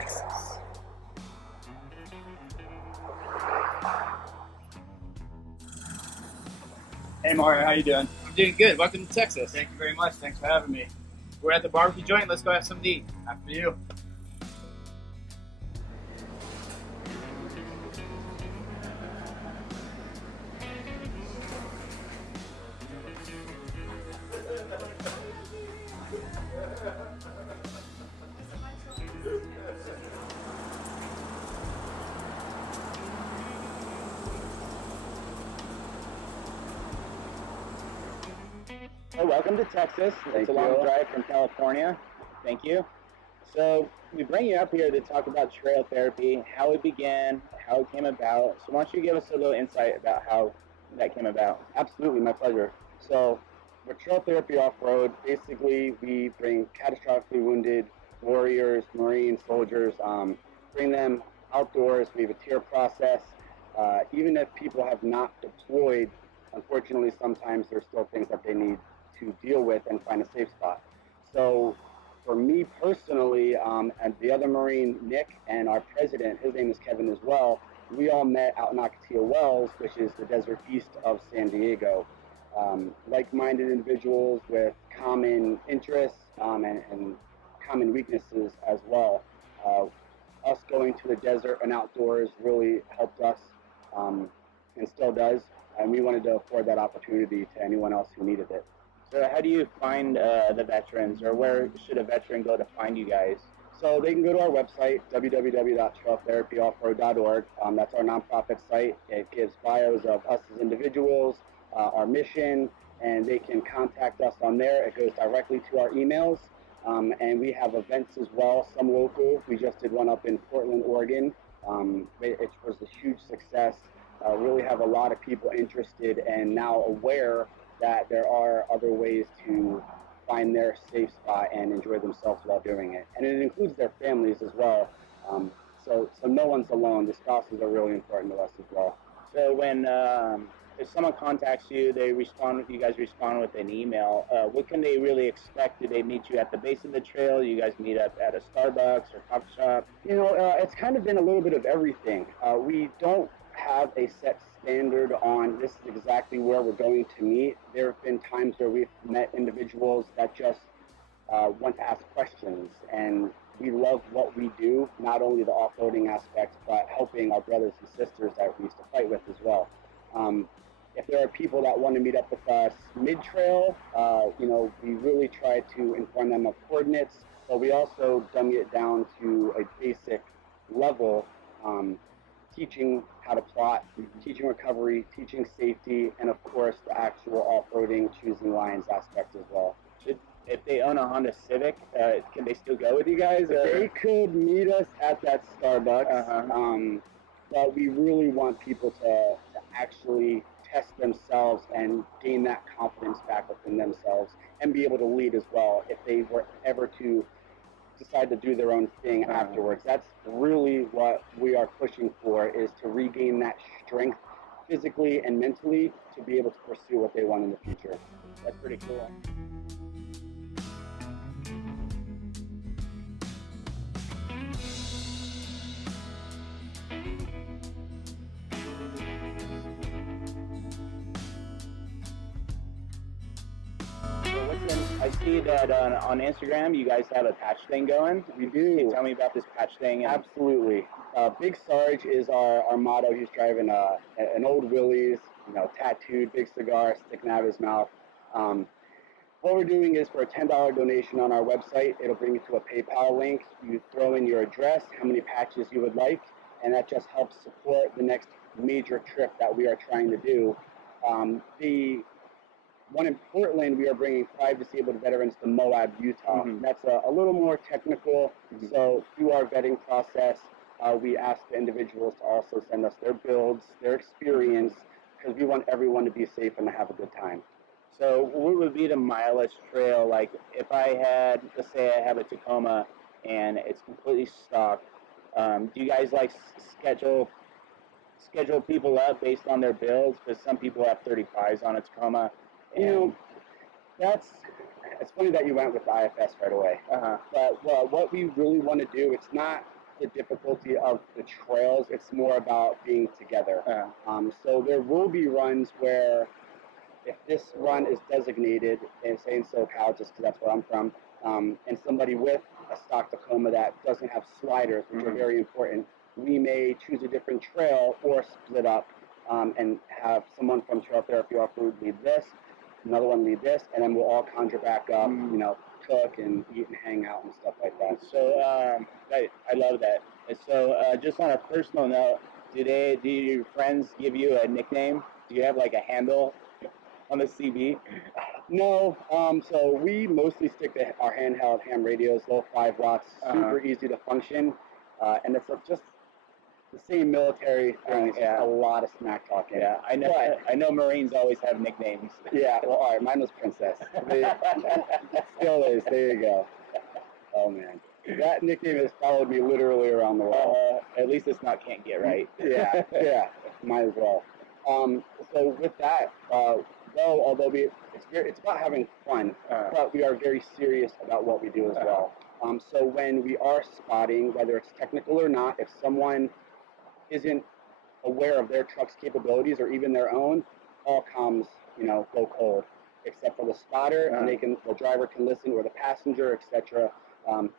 Texas. Hey Mario, how you doing? I'm doing good. Welcome to Texas. Thank you very much. Thanks for having me. We're at the barbecue joint. Let's go have something to eat. After you. So welcome to Texas. It's a long drive from California. Thank you. So we bring you up here to talk about trail therapy, how it began, how it came about. So why don't you give us a little insight about how that came about? Absolutely, my pleasure. So with Trail Therapy Offroad, basically we bring catastrophically wounded warriors, Marine soldiers, bring them outdoors. We have a tier process. Even if people have not deployed, unfortunately, sometimes there's still things that they need to deal with and find a safe spot. So for me personally, and the other Marine, Nick, and our president, his name is Kevin as well, we all met out in Ocotillo Wells, which is the desert east of San Diego. Like-minded individuals with common interests and common weaknesses as well. Us going to the desert and outdoors really helped us and still does, and we wanted to afford that opportunity to anyone else who needed it. So how do you find the veterans, or where should a veteran go to find you guys? So they can go to our website, www.trailtherapyoffroad.org. That's our nonprofit site. It gives bios of us as individuals, our mission, and they can contact us on there. It goes directly to our emails. And we have events as well, some local. We just did one up in Portland, Oregon. It was a huge success. Really have a lot of people interested and now aware that there are other ways to find their safe spot and enjoy themselves while doing it. And it includes their families as well. So no one's alone. The spouses are really important to us as well. So when if someone contacts you, you guys respond with an email. What can they really expect? Do they meet you at the base of the trail? You guys meet up at a Starbucks or coffee shop? You know, it's kind of been a little bit of everything. We don't have a set standard on this is exactly where we're going to meet. There have been times where we've met individuals that just want to ask questions, and we love what we do, not only the off-roading aspects, but helping our brothers and sisters that we used to fight with as well. If there are people that want to meet up with us mid-trail, we really try to inform them of coordinates, but we also dumb it down to a basic level, teaching how to plot, teaching recovery, teaching safety, and of course the actual off-roading, choosing lines aspect as well. If they own a Honda Civic, can they still go with you guys? They could meet us at that Starbucks, but we really want people to actually test themselves and gain that confidence back within themselves and be able to lead as well if they were ever to decide to do their own thing afterwards. That's really what we are pushing for, is to regain that strength physically and mentally to be able to pursue what they want in the future. That's pretty cool. I see that on Instagram you guys have a patch thing going. We do. Can you tell me about this patch thing? Absolutely. Big Sarge is our motto. He's driving an old Willys, tattooed, big cigar sticking out of his mouth. What we're doing is for a $10 donation on our website, it'll bring you to a PayPal link. You throw in your address, how many patches you would like, and that just helps support the next major trip that we are trying to do. The one in Portland, we are bringing 5 disabled veterans to Moab, Utah. That's a little more technical. So through our vetting process, we ask the individuals to also send us their builds, their experience, because we want everyone to be safe and to have a good time. So what would be the mileage trail? Like if I had, let's say I have a Tacoma and it's completely stock, do you guys like schedule people up based on their builds? Because some people have 35s on a Tacoma. It's funny that you went with the IFS right away. But what we really want to do, it's not the difficulty of the trails. It's more about being together. So there will be runs where if this run is designated, and say in SoCal, just because that's where I'm from, and somebody with a stock Tacoma that doesn't have sliders, which are very important, we may choose a different trail or split up and have someone from Trail Therapy Offroad lead this, another one lead this, and then we'll all conjure back up, you know, cook and eat and hang out and stuff like that. So I love that. So just on a personal note, do your friends give you a nickname? Do you have like a handle on the CB? No, so we mostly stick to our handheld ham radios, low 5 watts, super easy to function, and it's just the same military thing. It's just a lot of smack talking. Yeah, I know Marines always have nicknames. Yeah, well, all right, mine was Princess. Still is. There you go. Oh man, that nickname has followed me literally around the world. At least it's not Can't Get Right. Yeah, might as well. So with that, though, although it's about having fun, but we are very serious about what we do as well. So when we are spotting, whether it's technical or not, if someone isn't aware of their truck's capabilities or even their own, all comms, go cold, except for the spotter, and the driver can listen, or the passenger, etc.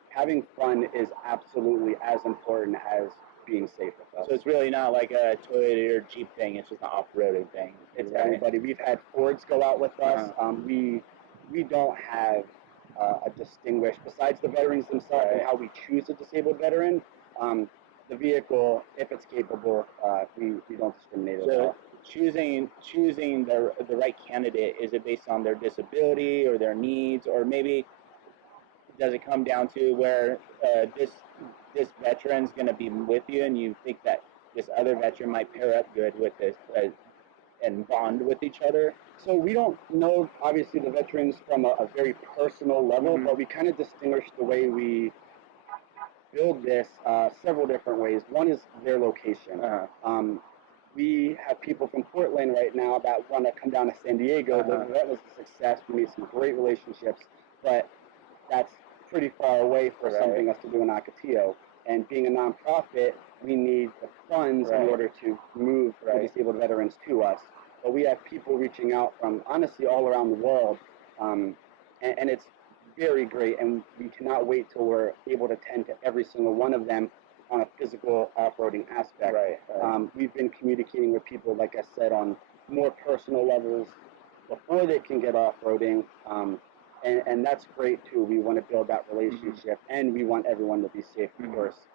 Having fun is absolutely as important as being safe with us. So it's really not like a Toyota or Jeep thing. It's just an off-roading thing. It's everybody. We've had Fords go out with us. We don't have a distinguished, besides the veterans themselves and how we choose a disabled veteran, the vehicle, if it's capable, we don't discriminate at all. Choosing the right candidate, is it based on their disability or their needs, or maybe does it come down to where this veteran's going to be with you, and you think that this other veteran might pair up good with this and bond with each other? So we don't know, obviously, the veterans from a very personal level, but we kind of distinguish the way we build this several different ways. One is their location. We have people from Portland right now that want to come down to San Diego. That was a success. We made some great relationships, but that's pretty far away for something us to do in Ocotillo. And being a nonprofit, we need the funds in order to move the disabled veterans to us. But we have people reaching out from, honestly, all around the world, and it's very great, and we cannot wait till we're able to tend to every single one of them on a physical off-roading aspect. We've been communicating with people, like I said, on more personal levels before they can get off-roading, and that's great too. We want to build that relationship, and we want everyone to be safe, of course.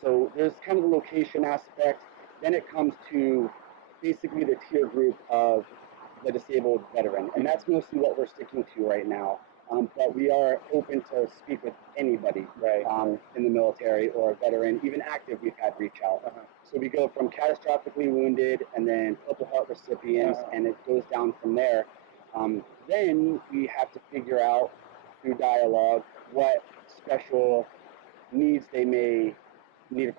So there's kind of the location aspect. Then it comes to basically the tier group of the disabled veteran, and that's mostly what we're sticking to right now. But we are open to speak with anybody in the military or a veteran, even active. We've had reach out. So we go from catastrophically wounded, and then Purple Heart recipients, and it goes down from there. Then we have to figure out through dialogue what special needs they may need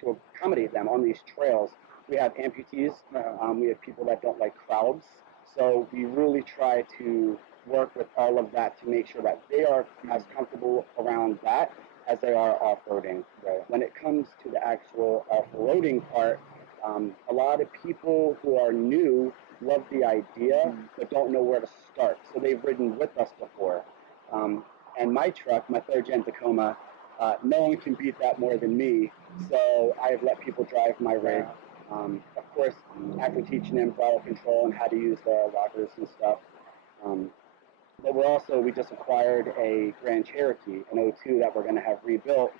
to accommodate them on these trails. We have amputees. We have people that don't like crowds. So we really try to work with all of that to make sure that they are as comfortable around that as they are off-roading. When it comes to the actual off-roading part, a lot of people who are new love the idea but don't know where to start. So they've ridden with us before. And my truck, my third-gen Tacoma, no one can beat that more than me. So I've let people drive my rig. Of course, after teaching them throttle control and how to use the lockers and stuff. But we just acquired a Grand Cherokee, an 02 that we're going to have rebuilt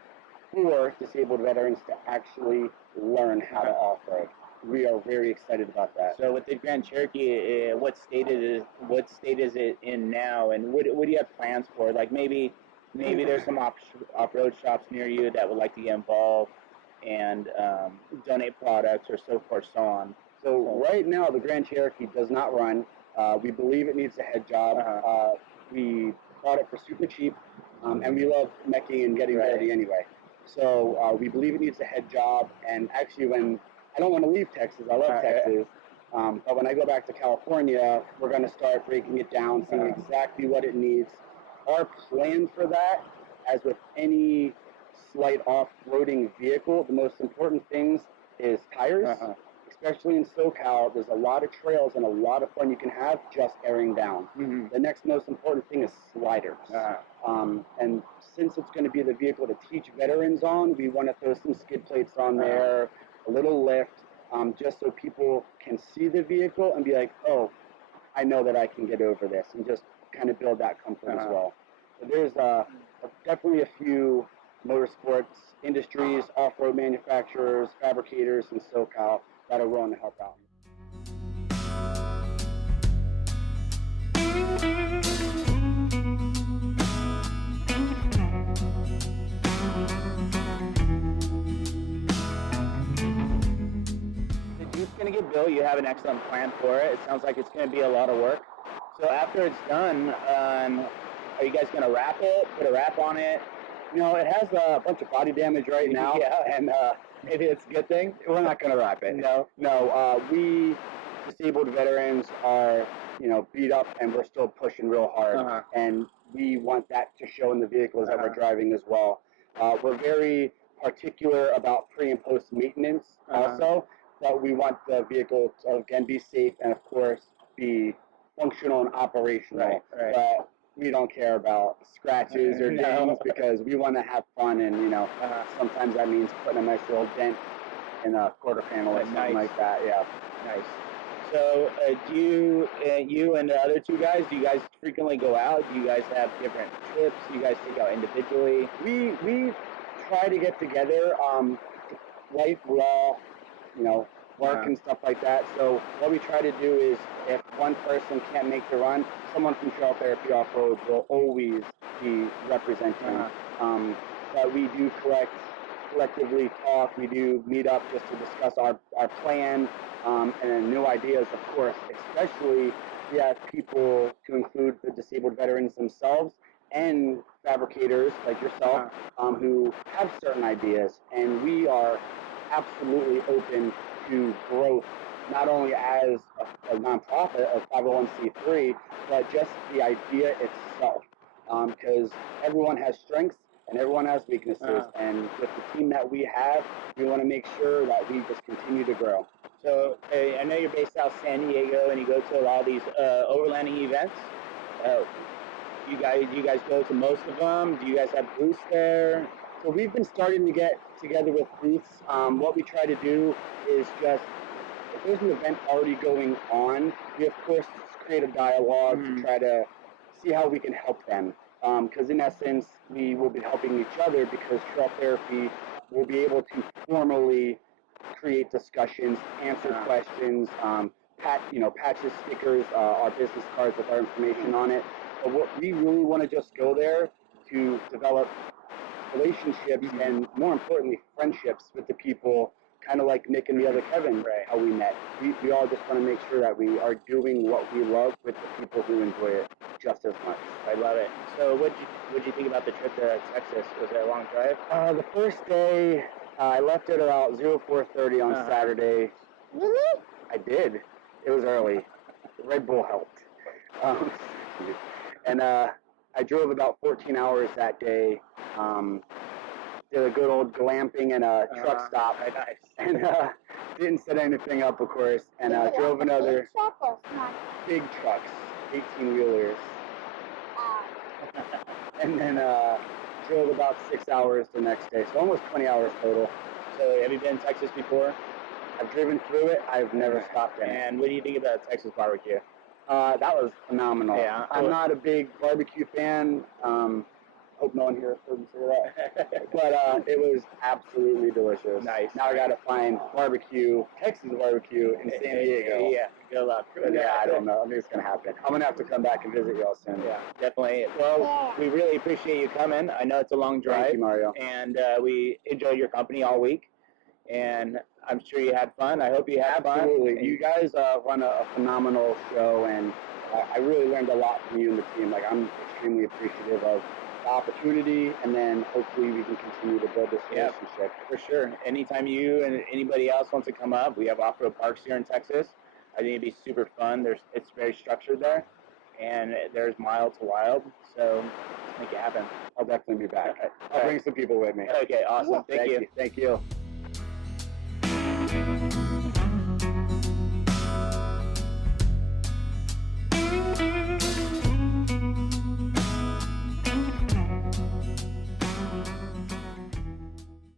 for disabled veterans to actually learn how to off-road. We are very excited about that. So with the Grand Cherokee, what state is it in now, and what do you have plans for? Like maybe there's some off-road shops near you that would like to get involved and donate products or so forth, so on. So right now, the Grand Cherokee does not run. We believe it needs a head job. We bought it for super cheap, and we love meching and getting dirty anyway. So we believe it needs a head job. And actually, when I don't want to leave Texas, I love Texas. But when I go back to California, we're going to start breaking it down, seeing exactly what it needs. Our plan for that, as with any light off-roading vehicle, the most important things is tires. Especially in SoCal, there's a lot of trails and a lot of fun you can have just airing down. The next most important thing is sliders. And since it's going to be the vehicle to teach veterans on, we want to throw some skid plates on there, a little lift, just so people can see the vehicle and be like, oh, I know that I can get over this, and just kind of build that comfort as well. So there's definitely a few motorsports industries, off-road manufacturers, fabricators in SoCal that are willing to help out. The Jeep's going to get built. You have an excellent plan for it. It sounds like it's going to be a lot of work. So after it's done, are you guys going to wrap it, put a wrap on it? You know, it has a bunch of body damage right now, and maybe it's a good thing. we're not going to wrap it. No. We disabled veterans are, you know, beat up, and we're still pushing real hard, and we want that to show in the vehicles that we're driving as well. We're very particular about pre and post maintenance also, but we want the vehicle to, again, be safe and, of course, be functional and operational. But we don't care about scratches or dings because we want to have fun, and, you know, sometimes that means putting a nice little dent in a quarter panel or something like that. Nice. So do you and the other two guys, do you guys frequently go out? Do you guys have different trips? Do you guys take out individually? We try to get together. Life, we all, you know, work and stuff like that. So what we try to do is, if one person can't make the run, someone from Trail Therapy Offroad will always be representing. But we do collectively talk. We do meet up just to discuss our plan and then new ideas, of course. Especially, we have people to include the disabled veterans themselves and fabricators like yourself who have certain ideas, and we are absolutely open to growth, not only as a nonprofit, a 501c3, but just the idea itself, because everyone has strengths and everyone has weaknesses, and with the team that we have, we want to make sure that we just continue to grow. So I know you're based out of San Diego, and you go to a lot of these overlanding events. Do you guys go to most of them? Do you guys have booths there? So we've been starting to get together with booths. What we try to do is just, if there's an event already going on, we of course create a dialogue to try to see how we can help them. Because in essence, we will be helping each other, because Trail Therapy will be able to formally create discussions, answer questions, patches, stickers, our business cards with our information on it. But what we really want to just go there to develop relationships and, more importantly, friendships with the people, kind of like Nick and the other Kevin, how we met. We all just want to make sure that we are doing what we love with the people who enjoy it just as much. I love it. So what'd you think about the trip to Texas? Was it a long drive? The first day, I left at about 04:30 on Saturday. Really? I did. It was early. Red Bull helped. And I drove about 14 hours that day. Did a good old glamping and a truck stop. Nice. And didn't set anything up, of course. And drove another big trucks, 18-wheelers. And then drove about 6 hours the next day. So almost 20 hours total. So have you been in Texas before? I've driven through it. I've never stopped in it. And what do you think about Texas barbecue? That was phenomenal. Yeah. I'm not a big barbecue fan. Hope no one here heard me say that. But it was absolutely delicious. Nice. Now I got to find barbecue, Texas barbecue in San Diego. Yeah, good luck. Yeah, I don't know. I think it's going to happen. I'm going to have to come back and visit y'all soon. Yeah, definitely. Well, we really appreciate you coming. I know it's a long drive. Thank you, Mario. And we enjoyed your company all week. And I'm sure you had fun. I hope you had fun. Absolutely. You guys run a phenomenal show, and I really learned a lot from you and the team. Like, I'm extremely appreciative of the opportunity, and then hopefully we can continue to build this relationship. For sure. Anytime you and anybody else wants to come up, we have off-road parks here in Texas. I think it'd be super fun. It's very structured there. and there's mild to wild. So let's make it happen. I'll definitely be back. Okay. I'll bring some people with me. Okay, awesome. Thank you. Thank you.